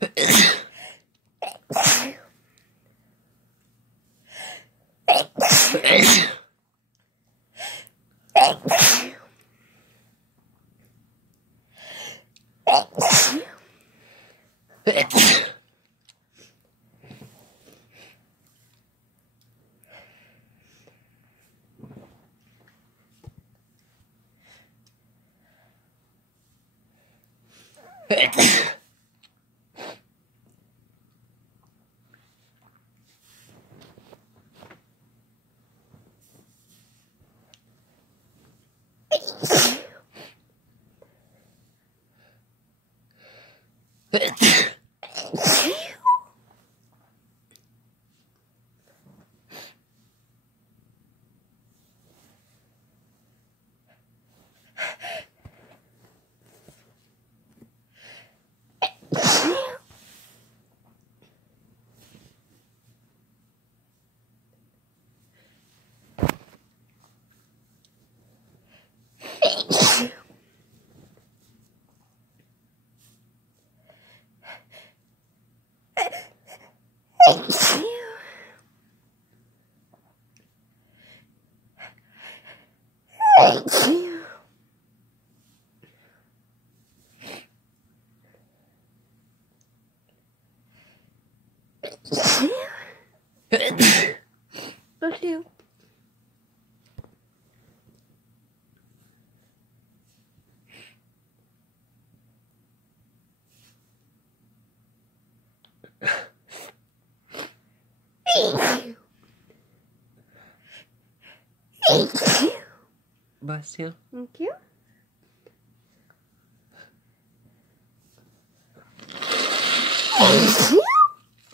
Bless you. Bless you. Thank you.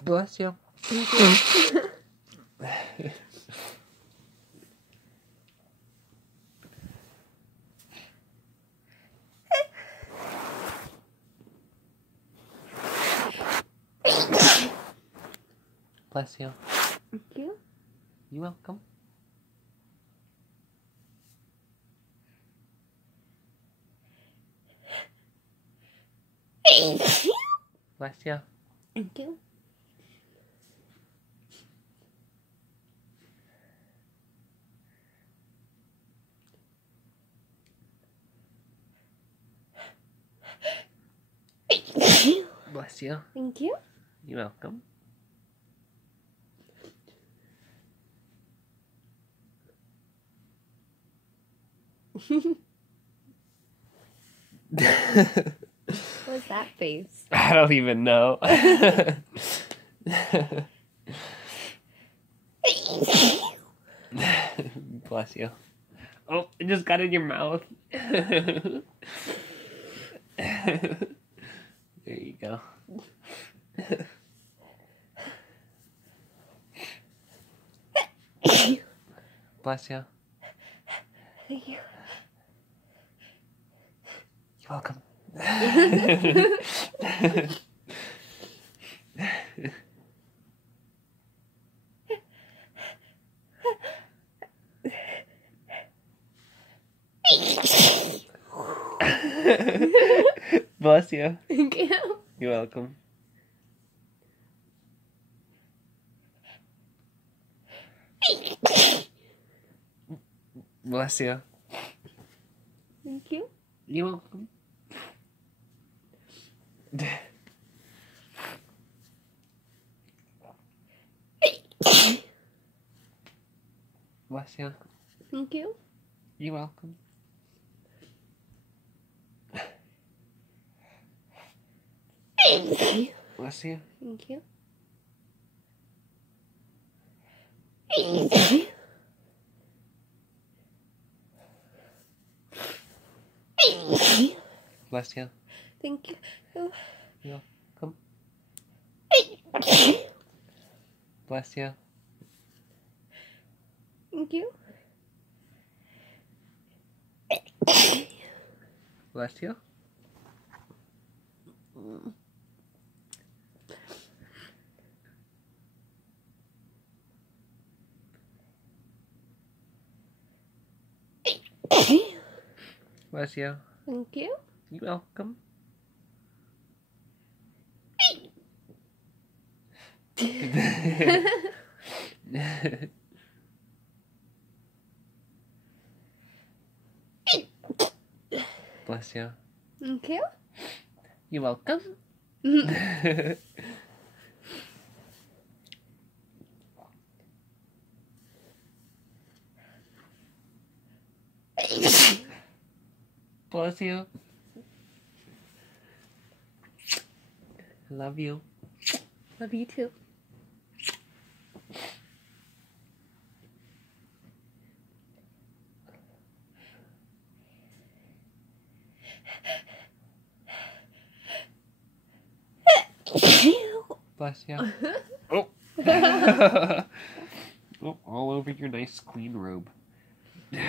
Bless you. Thank you. Bless you. Thank you. You're welcome. Bless you. Thank you. Bless you. Thank you. You're welcome. What's that face? I don't even know. Bless you. Oh, it just got in your mouth. There you go. Bless you. Thank you. You're welcome. Bless you. Thank you. You're welcome. Bless you. Thank you. You're welcome. Bless you. Thank you. You're welcome. Bless you. Thank you. Bless you. Thank you. You're welcome. Bless you. Thank you. Bless you. Bless you. Thank you. You're welcome. Bless you. Thank you. You're welcome. Bless you. Love you. Love you too. Bless you. Oh. Oh, all over your nice clean robe. Bless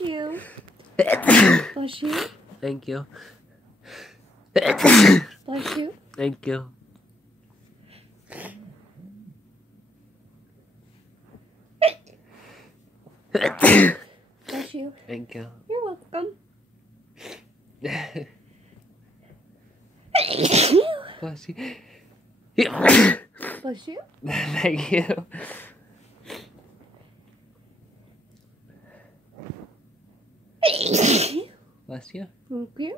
you. Bless you. Thank you. Bless you. Thank you. Bless you. Thank you. You're welcome. Bless you. Bless you. Thank you. Bless you. Thank you.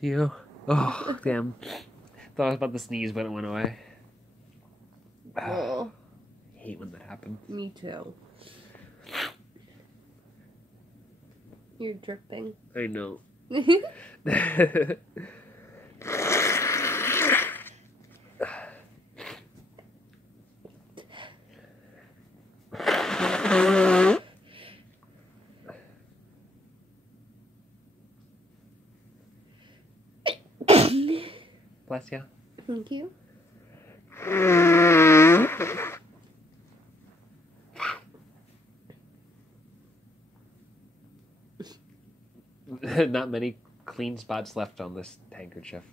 See you. Oh, damn. Thought I was about to sneeze, but it went away. Oh, I hate when that happens. me too. You're dripping. I know. Bless you. Thank you. Not many clean spots left on this handkerchief.